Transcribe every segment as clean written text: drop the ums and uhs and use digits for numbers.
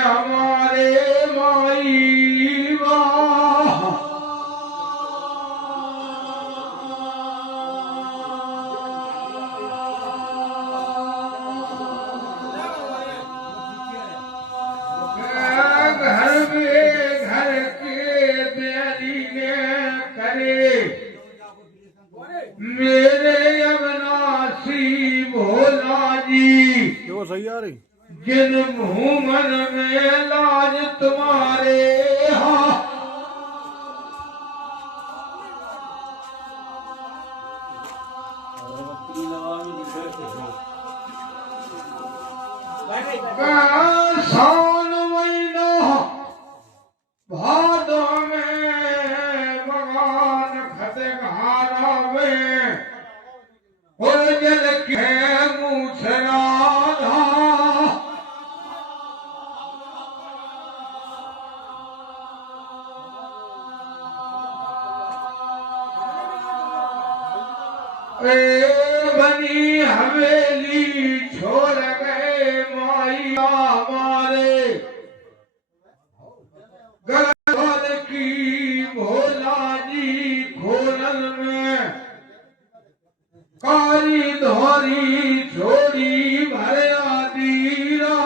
हमारे माई वाह। घर में घर के बैरी ने करे मेरे अविनाशी भोला जी, क्यों सही आ रही जिन मुँह मन में लाज तुम्हारे हाँ। सावन महीना भादो में भगवान खते घारा में और जल के मूछरा बनी हवेली छोड़ गए माई हमारे गलत की भोला जी खोरल में काली धोरी छोड़ी भरया दीरा।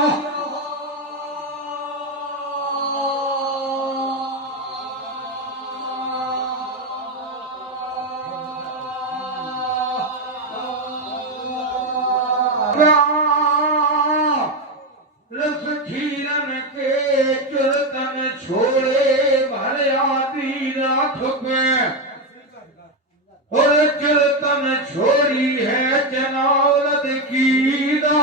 रस खीरन के चुरतन छोड़े भरया दीनाथ में और चुरतन छोड़ी है जनावरत की दा।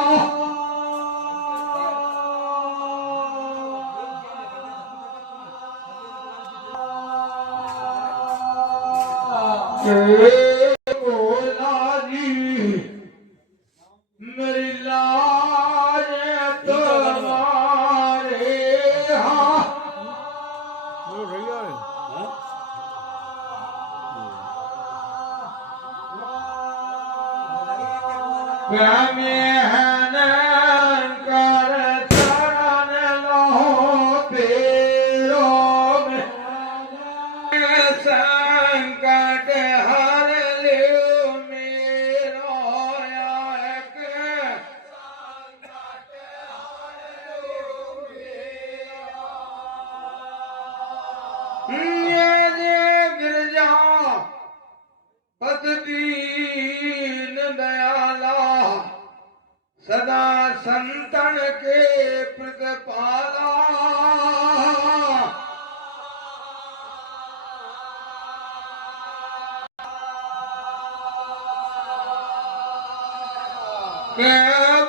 भोला जी मेरी लाज तुम्हारे हाँ। क्यों सही आ रही कर चरण लो तेरो में संकट हर लियो मेरो एक ये गिरजा पत दीन दयाला सदा संतन के प्रतिपाला।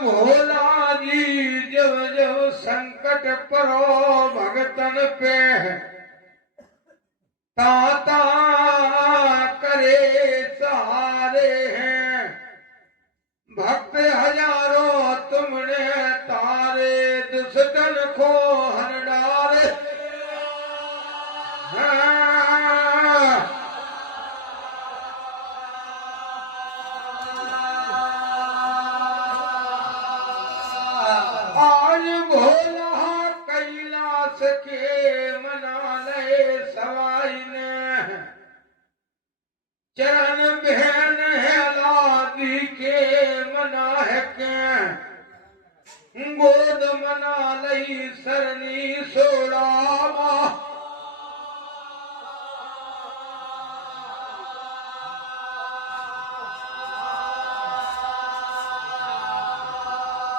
भोला जी जब जब संकट परो भगतन पे ताता करे सहारे हैं भक्त हजारों तुमने तारे दुष्टन को हर डाले आज भोला कैलाश के मना ले सवाई ने चरण बहन है लादी के मना है के गोद मना लई सरनी सोड़ावा।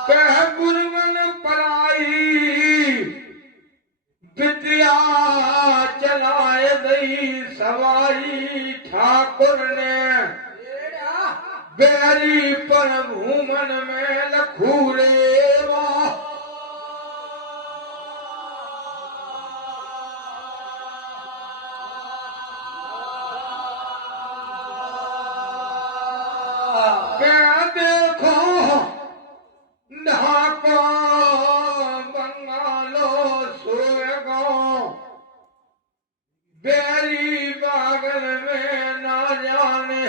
कह गुरुमन पराई विद्या चलाए दई सवाई ठाकुर ने बैरी पर भूमन में लखूरे वाह। क्या देखो ढाको बंगालो सोएगो बैरी बागल में ना जाने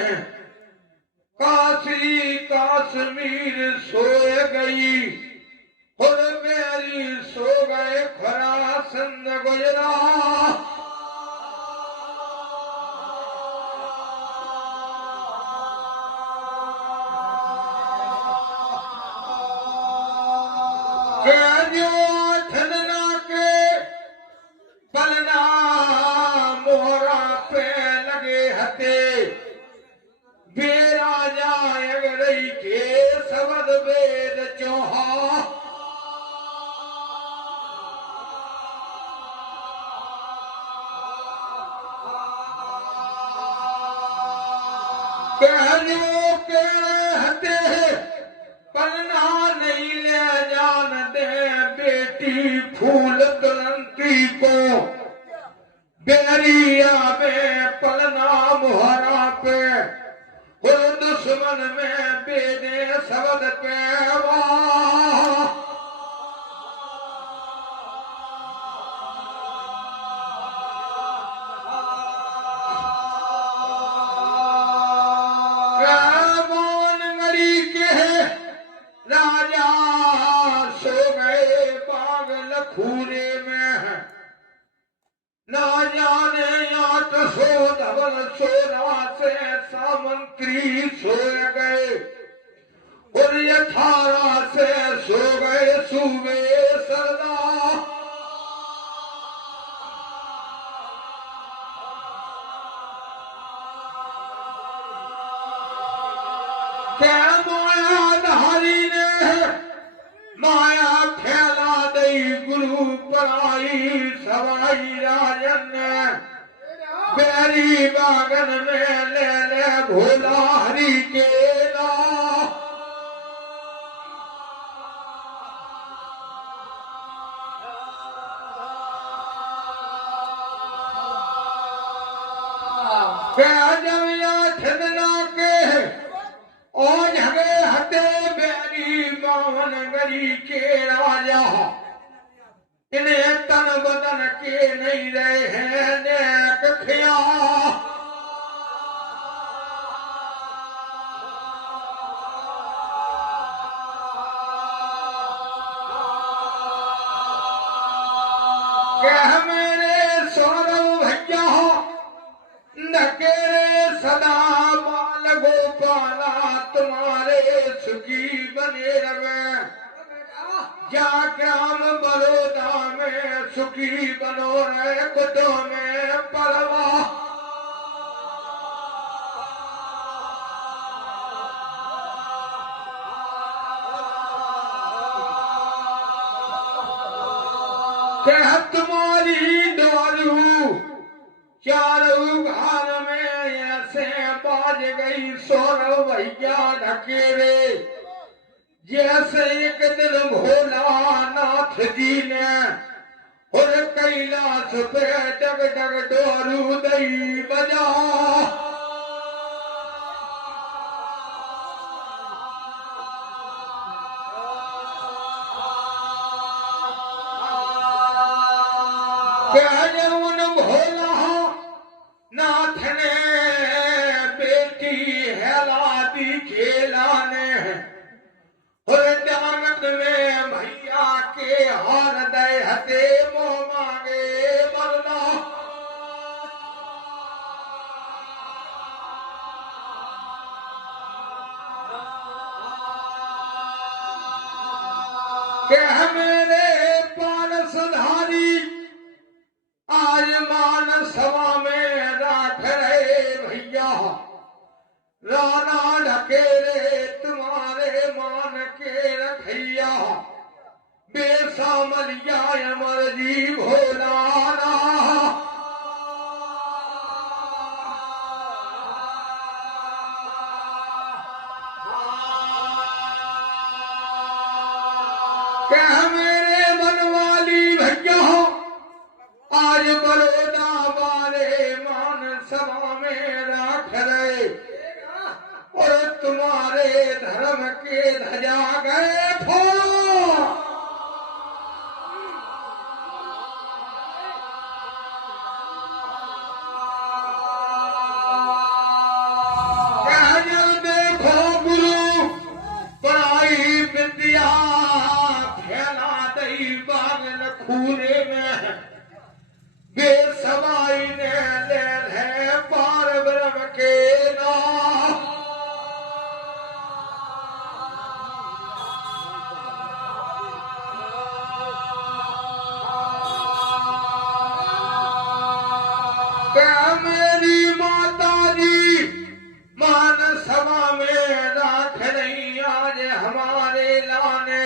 काशी कश्मीर सोए गई और मेरी सो गई। चंद गुजरा के जो ठनना के पलना मोहरा पे लगे हते बेराजा अगरई के सबद वेद चौहा कहलियो के हते पन्ना नहीं ले जान दे बेटी फूल तुलंती को बेरिया में पलना मुहरा पे दुश्मन में बेदे सबद पे राजा सो गए पागल खूरे में ना जाने आठ सो धवल सोना से सामंत्री सो गए और 18 से सो गए सूबे सरदार क्या मायाधारी ने माया फैला दई गुरु पराई सवाई राजन ने बैरी बागन में ले ले भोला हरि केला क्या जब या ठंडना के ओ झगे हते बैरी बावन गरी के राजा इन्हें तन बदन के नहीं रहे हैं नेक खिया कह मेरे सौरव भैया नकेरे सदा बाल गोपाला तुम्हारे सुखी बने रहे जा ग्राम बड़ौदा में सुखी बनो रहे कुटो में परवा कह तुम्हारी डोरू चारों घर में ऐसे बाज गई सौरव भैया ढकेरे जैसे एक दिन भोलानाथ जी ने और कैलाश पे डग डग डोरू दई बजा भोला नाथ ने बेटी हेला दी खेला ने और डानक में भैया के हार दे हते मोह मांगे बरना कह मेरे पारसधारी आज मान सभा में राख रहे भैया राना ढकेरे तुम्हारे मान के रखैया बेसामलिया अमर जी भोलाना कह मेरे बनवाली भैया आज बड़ौदा वाले मान सभा में राख रहे और तुम्हारे धर्म के ध्वजा गए फूल देखो गुरु पढ़ाई विद्या फैला दई बागल खूरे में बेसवाई ने ले है पार ब्रह्म के नाम मेरी माता जी मान सभा में राख नहीं आज हमारे लाने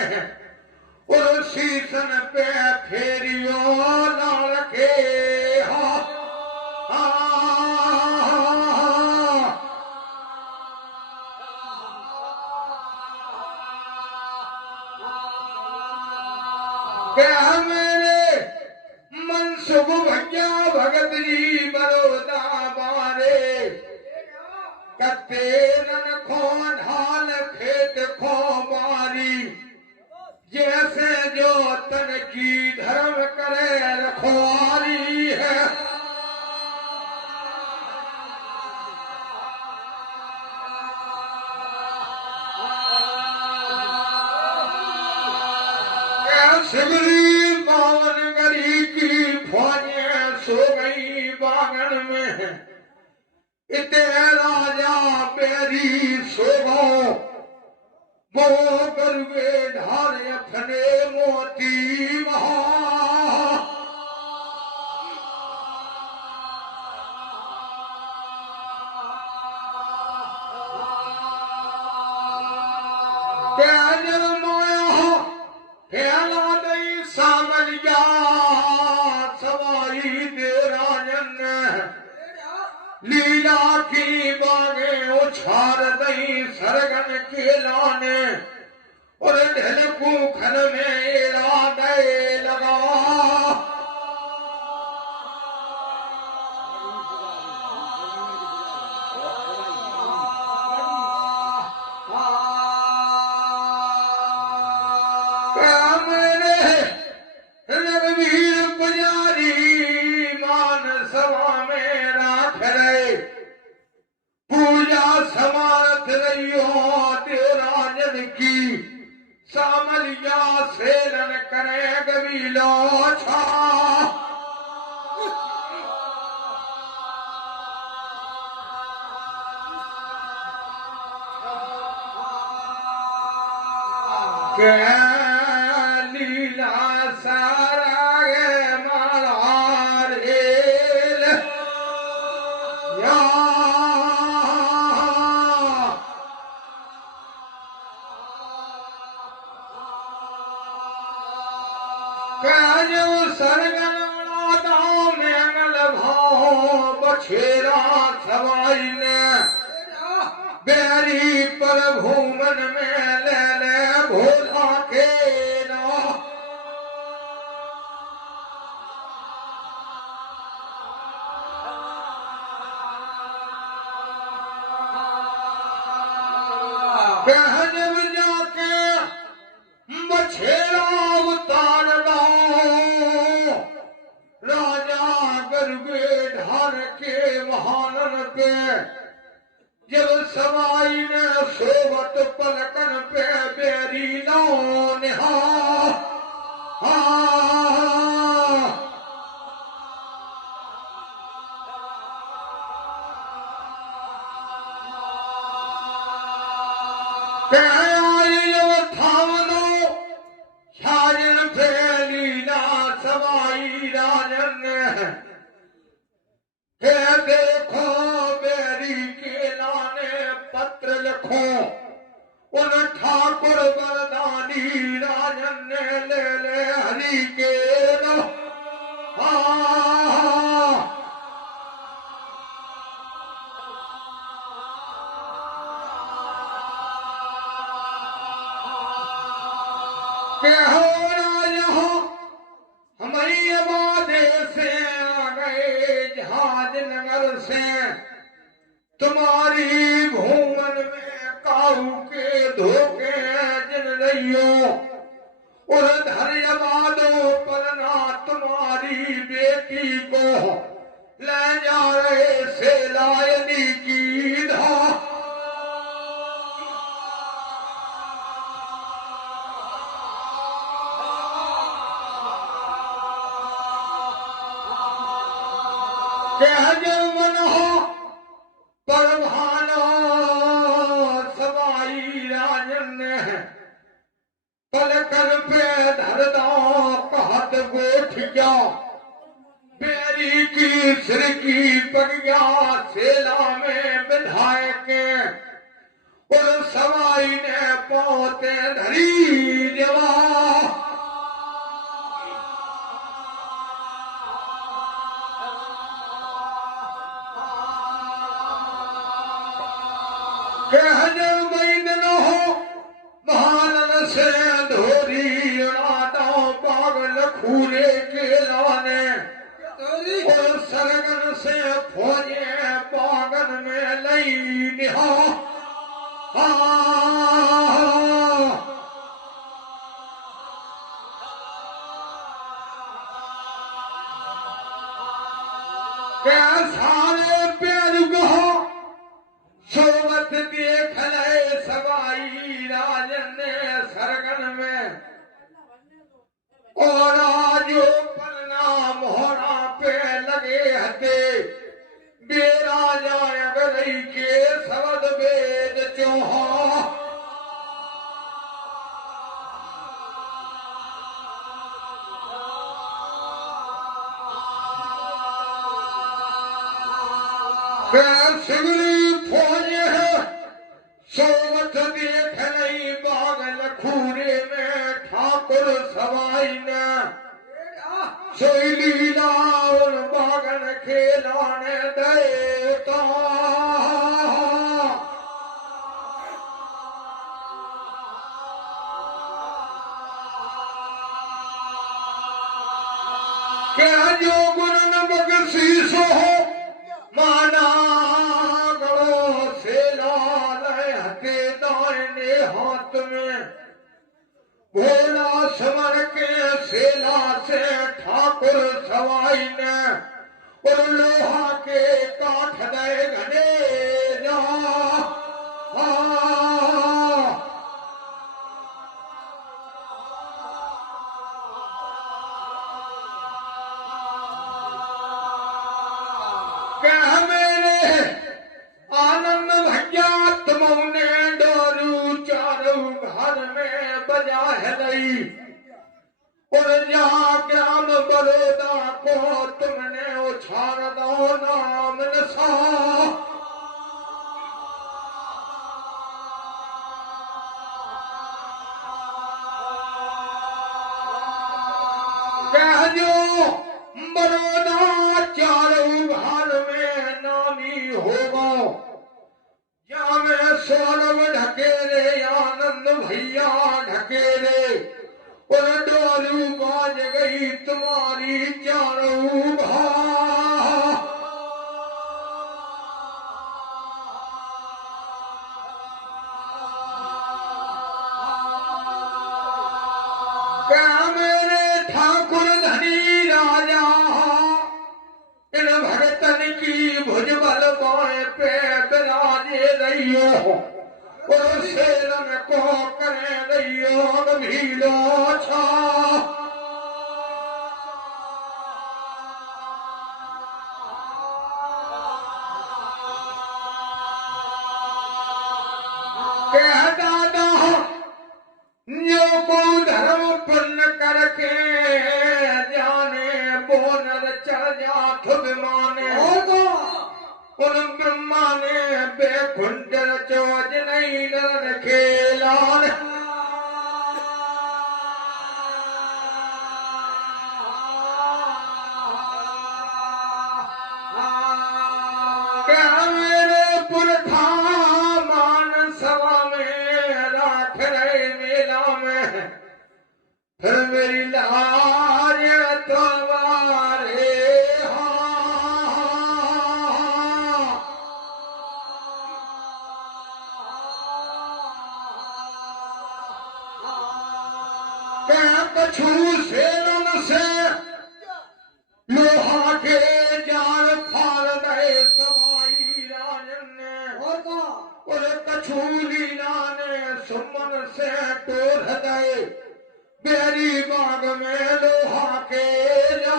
और शीशन पे फेरियो लाल के मेरे मनसुख भैया भगत जी बड़ौदा बारे कते नन खो ढाल खेत खो बारी जैसे जो तन की धर्म करे रखवारी है सिगरी बावन गरी की फौजें सो गई बागन में इतने राजा बेरी सो गो वो गरुए ढाल अपने मोती महा सामरिया सवाई दे राजन लीला की बागे उछार दई सरगन के लाने और ढलकू खन में इरादे लगा रघुवीर पुजारी मान सभा में राख रहे पूजा समारथ रहियो देवराजन की सामलिया सेलन करे गवीलो छा लीला सारा गे मालार हेल या सरगन दाव में भाव बछेरा सवाई ने बेरी पर भूमन में ले ले भोला के ना कहने जाके बछेरा उतार दो राजा गरुगे ढाल के महानन पे जब सवाई ने सोवत पलकन पे बेरी नो निहा थावनो छाजन फैली ना सवाई राजन है देखो बेरी के लाने पत्र लिखो उन ठाकुर वरदानी राजन ने ले ले हरि के लो के हो राजा हमारी आबादे से आ गए जहाज नगर से तुम्हारी भुवन में काऊ के धोखे जिन रहियो और धैर्यवादों पर ना तुम्हारी बेटी को ले जा रहे से लायनी की धा कह जो मन हो परभानो सवाई राजन ने पलकन पे धर दो कहत गोठिया बेरी की सिर की पगिया सेला में विधायक और सवाई ने पौते धरी जवा कह जो बैन हो महानन से धोरी उड़ाता पागल खूरे के लाने और सरगन से फौजे पागन में लई निहा सारे प्यार गहो सोबत देख ले सवाई राजन ने सरगन में और आज पलना मोहरा पे लगे हते बेरा जाय गई के सबद वेद चौहा सिगली फौज है सोबत देख नहीं बागल खूरे में ठाकुर सवाई ने शैली लाउन बागन खेलाने देता क्या जो गुण न बख्शीशो हो माना गड़ो से लाल हते दाहिने हाथ में भोला समर के सेला से ठाकुर सवाई ने और लोहा के काठ दे घने जा कह मेरे आनंद भैया तुमने डोरू चारू घर में बजा है नहीं और जहाँ ज्ञान बरोदा को तुमने उछाल दो नाम नशा कह जो बरोदा चारू घर में नामी होगा या में सौरभ ढकेरे आनंद भैया ढकेरे और डोरू बाज गई तुम्हारी चारू भा क्या मेरे ठाकुर धनी राजा इन भगतन की भुजबल बाएं पे बिराजे रहियो और सेलन को करे रहियो भीलो छा कह दादा जो को धर्म पुण्य करके जाने बोनर चढ़ जा खुद माने उन ब्रह्मा ने बेकुंठ चोज नहीं नर खेलान क्या मेरे पुरखा मान सभा में राख रहे मेला में फिर मेरी लाज तवारे क्या कछू सेलन से लोहा के जाल फाड़ गए सवाई राजन ने और कछू लीला ने सुमन से टोर गए बेरी बाग में लोहा के जा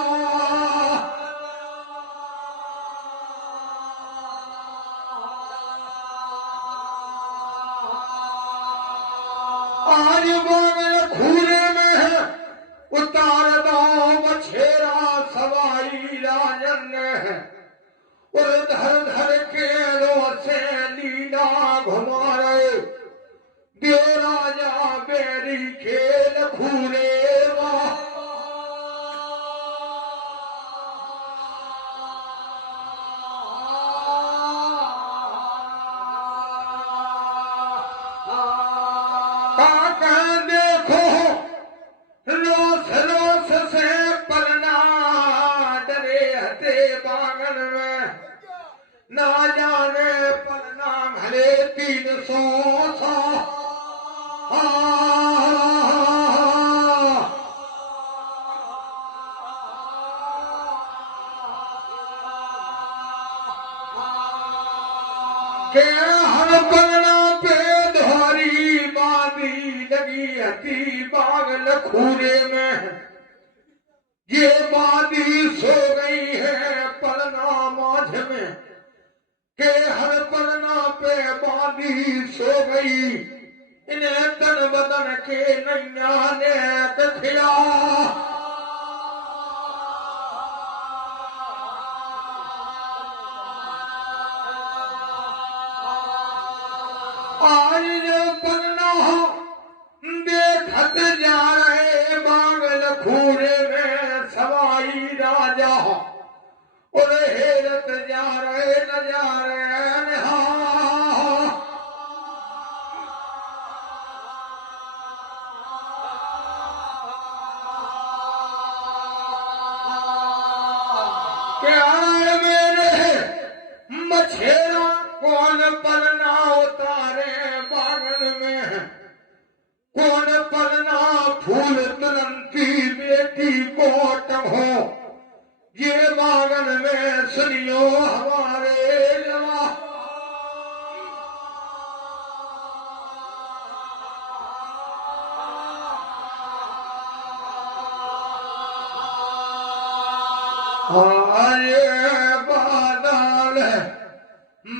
ना जाने पलना भले 300 साल के हर पलना पे धारी बांधी लगी हती बागल खूरे में ये बांधी सो गई है पलना माझ में के हर पलना पे बांधी सो गई इन्हें तन बदन के नैया ने कथिया आज जो पलना देखत जा रहे बागल खूरे में सवाई राजा और हेरत जा रहे नजारे क्या मेरे मछेरा कौन पलना उतारे बागल में कौन पलना फूल तुलंती बेटी को टहो ये बागल में सुनियो हमारे जवा आये बादल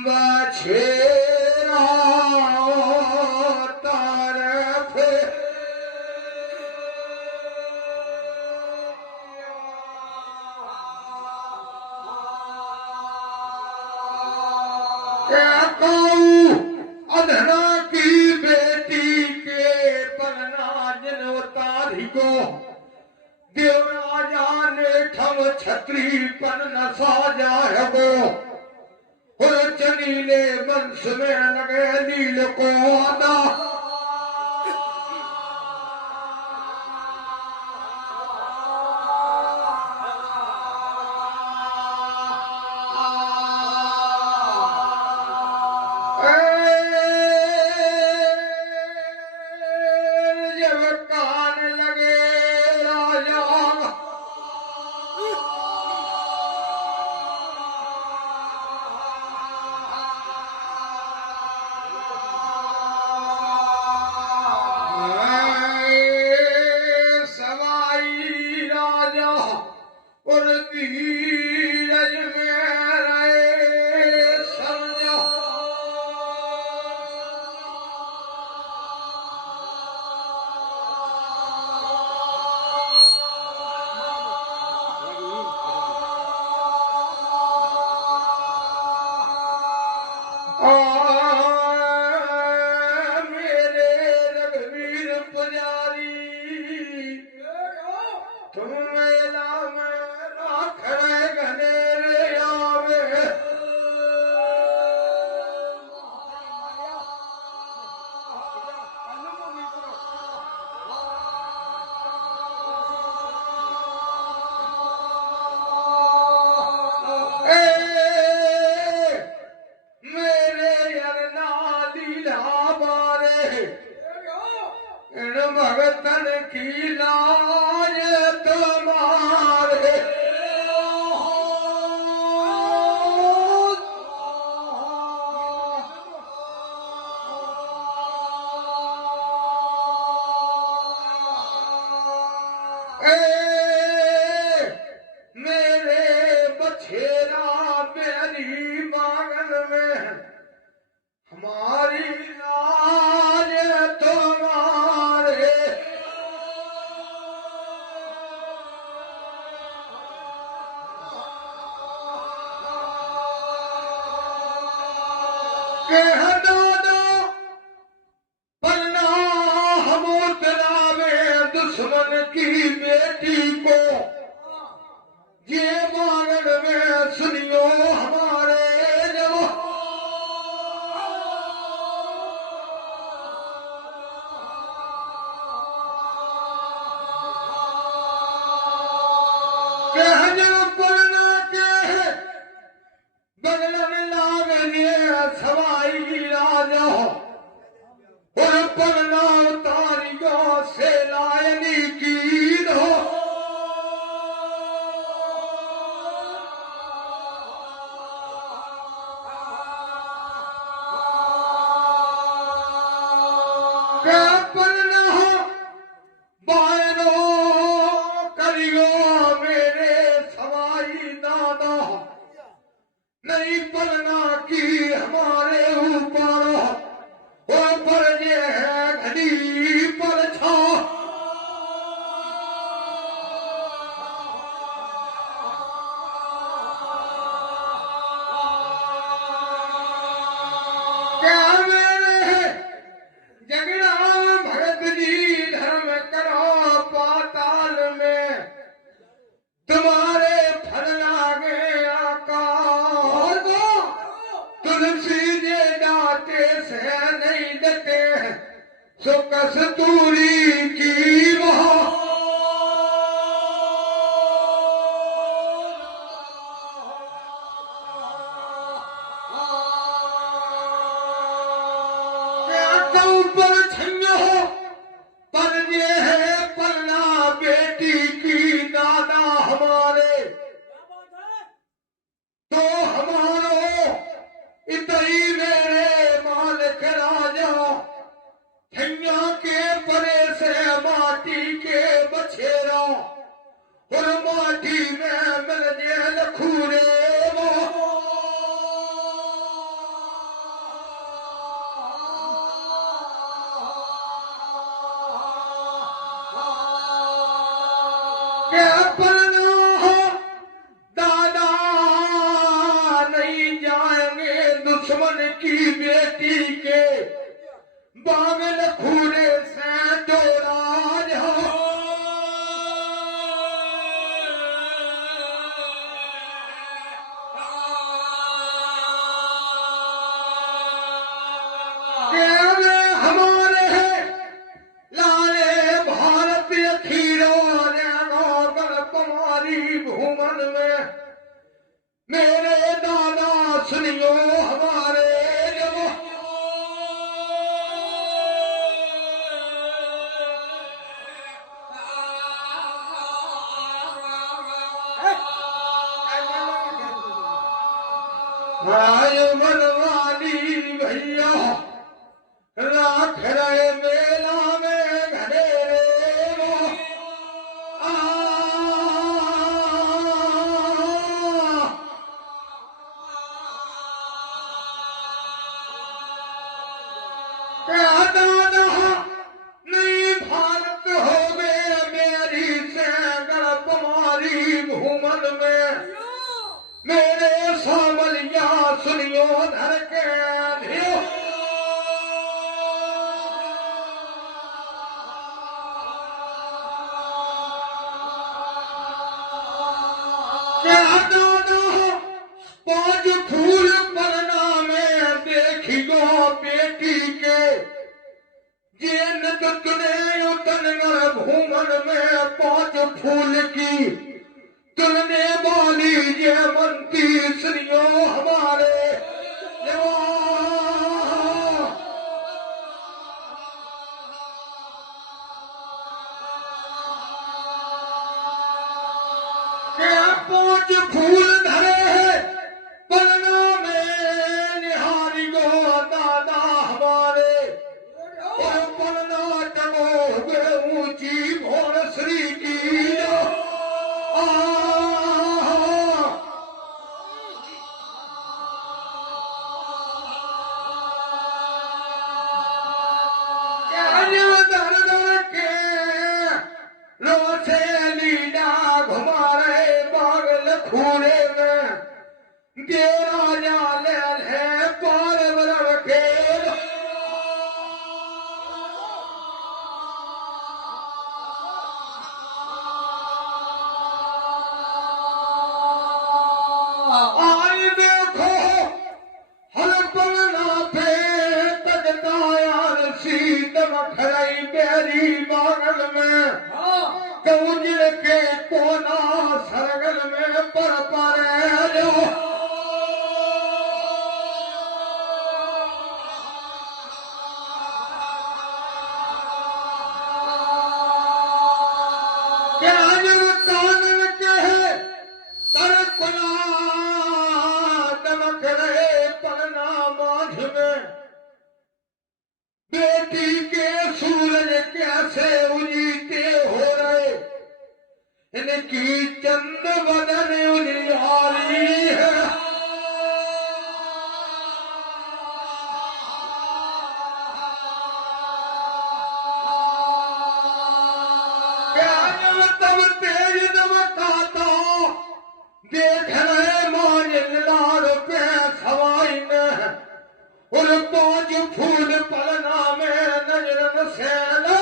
बछेरा तरफ अधना की बेटी के पलना जिन उतारी को देवराजा ने ठम छत्री पन न साजा है वो और चनीले वंश में लगे नील को आदा जब कान लगे राजा सवाई राजा और धीरज में रहे समझो मेरे रघुवीर पुजारी तुम मेला में राख रहे घनेरे आवे मेरे अरना लीला बारे इन भगतन की लाज तुम्हारे मेरे बछेरा मेरी बागल में हमारी लाज तुम्हारे कह दादा पन्ना हम उतरावे दुश्मन की बेटी को ये बागल में सुनियो हमारे जवा कह जो पलना के बागलन लाग लिए सवाई राजा और पलना उतारियो से लायनी की दो पलना बायनो करियो मेरे सवाई दादा नहीं पलना की हमारे ऊपर पर ये है घड़ी पर छा क्या मेरे जगड़ा भरत जी धर्म करो पाताल में तुम्हारे फल लागे आकाश तुलसी जे डाटे से नहीं डटे सो कस्तूरी की वहाँ पर छंगो पर ये है पलना बेटी की दादा हमारे तो हमारो इतनी मेरे मालिक राजा ठैया के परे से माटी के बछेरा और माटी में मिल जे लखूरे दादा नहीं जाएंगे दुश्मन की बेटी के बागल खूरे से जोड़ा जा हमारे लाले भारत अखीरो भूमन में मेरे दादा सुनियो हमारे आय मनवाली भैया राख रहे मेला में घरे दादा नहीं भारत हो गए मेरी से गणपमारी भूमन में मेरे सामलिया सुनियो धर के धियो दादा पांच फूल पलना में देखी गो बेटी के जेन तुने उतनगर भूमन में पांच फूल की तुलने वाली ये मंती श्रियो हमारे पांच फूल धरे है पलना में निहारी गो दादा हमारे और पलना टंगो हुए ऊंची भोर श्री की खूरे में गेरा जाले है पार बरड़ के आई देखो हर पलना पे तजता यार सीत मखरई बेरी बागल में कौजिल के कोना सरगल में पर जो नंद बदन उजियारी है ज्ञान तब तेज दमकाता देख रहे मांझ लाल पे सवाई ने और पांच फूल पलना में नजरन से ले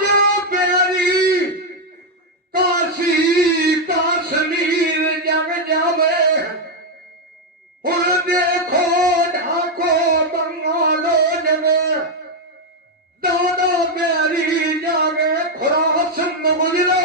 जो प्यारी काशी कश्मीर जग जावे उन देखो ढाको बंगालो जगे दादा प्यारी जागे खुरासन गुजरो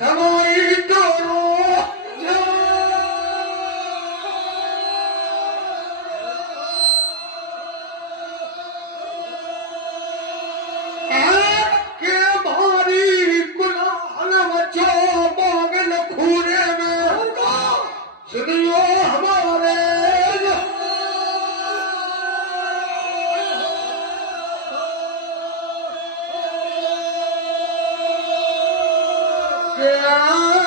समाई तोरो के भारी गुलाल बचो बागल खूरे में सुनियो हमारे Yeah.